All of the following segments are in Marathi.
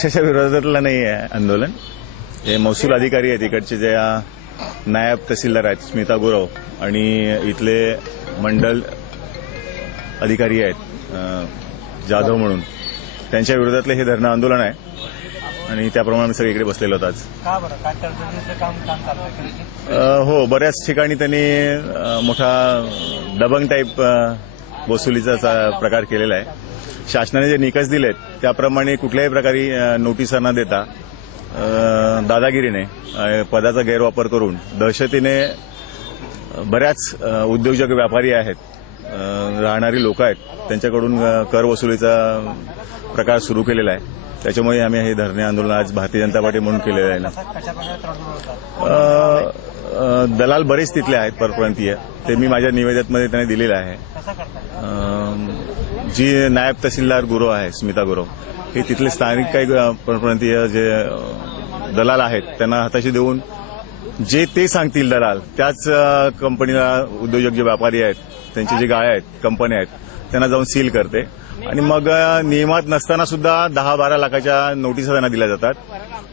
त्याच्या विरोधातलं नाही आहे आंदोलन. हे महसूल अधिकारी आहेत इकडचे, जे नायब तहसीलदार आहेत स्मिता गुरव, आणि इथले मंडल अधिकारी आहेत जाधव म्हणून, त्यांच्या विरोधातलं हे धरणं आंदोलन आहे. आणि त्याप्रमाणे आम्ही सगळीकडे बसलेलो होतो आज. हो, बऱ्याच ठिकाणी त्यांनी मोठा दबंग टाईप वसुलीचा प्रकार केलेला आहे. शासनाने जे निकष दिलेत त्याप्रमाणे कुठल्याही प्रकारे नोटिसा न देता दादागिरीने पदाचा गैरवापर करून दहशतीने बऱ्याच उद्योजक व्यापारी आहेत, राहणारी लोक आहेत, त्यांच्याकडून कर वसुलीचा प्रकार सुरू केलेला आहे. त्याच्यामुळे आम्ही हे धरणे आंदोलन आज भारतीय जनता पार्टी म्हणून केलेलं आहे ना. दलाल बरेच तिथले आहेत परप्रांतीय, ते मी माझ्या निवेदनामध्ये त्यांनी दिलेलं आहे. जी नायब तहसीलदार गुरव आहे स्मिता गुरव, हे तिथले स्थानिक काही परप्रांतीय जे दलाल आहेत त्यांना हाताशी देऊन जे ते सांगतील दलाल त्याच कंपनीला उद्योजक जे व्यापारी आहेत, त्यांचे जे गाळे आहेत, कंपन्या आहेत, त्यांना जाऊन सील करते. आणि मग नियमात नसताना सुद्धा 10-12 लाखाच्या नोटिसा त्यांना दिल्या जातात.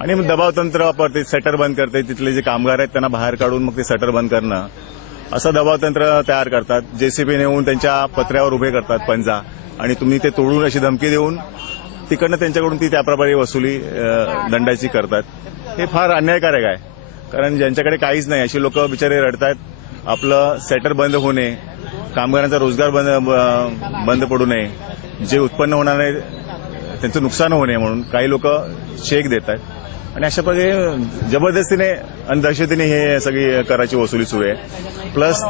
आणि मग दबावतंत्र वापरते, शटर बंद करते, तिथले जे कामगार आहेत त्यांना बाहेर काढून मग ते शटर बंद करणं, असं दबावतंत्र तयार करतात. जेसीबी नेऊन त्यांच्या पत्र्यावर उभे करतात पंजा, आणि तुम्ही ते तोडून अशी धमकी देऊन तिकडनं त्यांच्याकडून ती त्याप्रमाणे वसुली दंडाची करतात. हे फार अन्यायकारक आहे, कारण ज्यांच्याकडे काहीच नाही अशी लोक बिचारे रडतात. आपलं शटर बंद होणे, कामगारांचा रोजगार बंद पडू नये, जे उत्पन्न होणार नाही त्यांचं नुकसान होऊ नये म्हणून काही लोक चेक देत आहेत. आणि अशा प्रकारे जबरदस्तीने आणि दहशतीने हे सगळी कराची वसुली सुरू आहे. प्लस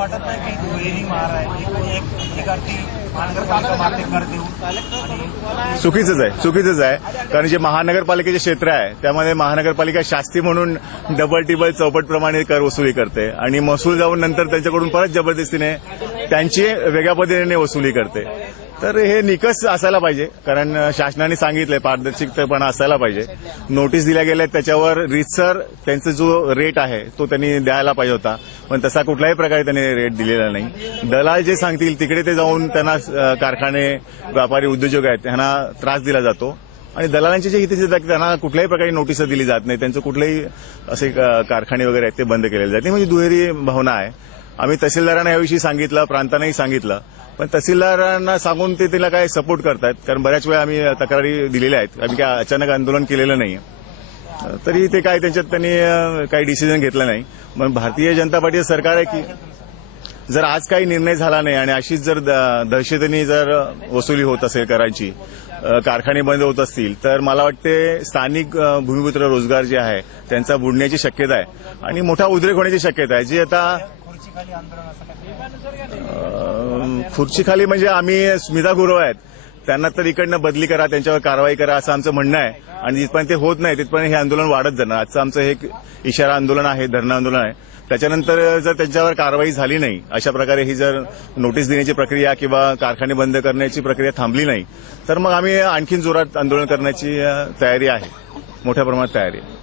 चुकीचंच आहे, कारण जे महानगरपालिकेचे क्षेत्र आहे त्यामध्ये महानगरपालिका शास्ती म्हणून डबल टिबल चौपट प्रमाणे कर वसुली करते, आणि महसूल जाऊन नंतर त्यांच्याकडून परत जबरदस्तीने त्यांची वेगळ्या पद्धतीने वसुली करते. तर हे निकष असायला पाहिजे, कारण शासनाने सांगितलंय पारदर्शकपणा असायला पाहिजे. नोटीस दिल्या गेल्या त्याच्यावर रीतसर त्यांचा जो रेट आहे तो त्यांनी द्यायला पाहिजे होता, पण तसा कुठल्याही प्रकारे त्यांनी रेट दिलेला नाही. दलाल जे सांगतील तिकडे ते जाऊन त्यांना कारखाने, व्यापारी, उद्योजक आहेत त्यांना त्रास दिला जातो. आणि दलालांचे जे हित त्यांना कुठल्याही प्रकारे नोटीस दिली जात नाही, त्यांचं कुठलेही असे कारखाने वगैरे आहेत ते बंद केलेले जाते. म्हणजे दुहेरी भावना आहे. आम्ही तहसीलदारांना याविषयी सांगितलं, प्रांतांनाही सांगितलं, पण तहसीलदारांना सांगून ते तिला काय सपोर्ट करतात, कारण बऱ्याच वेळा आम्ही तक्रारी दिलेल्या आहेत. आम्ही काय अचानक आंदोलन केलेलं नाही, तरी ते काय त्यांच्यात त्यांनी काही डिसिजन घेतला नाही. मग भारतीय जनता पार्टीचं सरकार आहे की जर आज काही निर्णय झाला नाही आणि अशीच जर दहशतीने जर वसुली होत असेल करांची, कारखाने बंद होत असतील, तर मला वाटते स्थानिक भूमिपुत्र रोजगार जे आहे त्यांचा बुडण्याची शक्यता आहे आणि मोठा उद्रेक होण्याची शक्यता आहे. जी आता खुर्चीखाली म्हणजे आम्ही स्मिता गुरव आहेत त्यांना तर इकडनं बदली करा, त्यांच्यावर कारवाई करा असं आमचं म्हणणं आहे. आणि जिथपर्यंत ते होत नाही तिथपर्यंत हे आंदोलन वाढत जाणार. आजचं आमचं हे इशारा आंदोलन आहे, धरणं आंदोलन आहे. त्याच्यानंतर जर त्यांच्यावर कारवाई झाली नाही, अशा प्रकारे ही जर नोटीस देण्याची प्रक्रिया किंवा कारखाने बंद करण्याची प्रक्रिया थांबली नाही, तर मग आम्ही आणखीन जोरात आंदोलन करण्याची तयारी आहे, मोठ्या प्रमाणात तयारी आहे.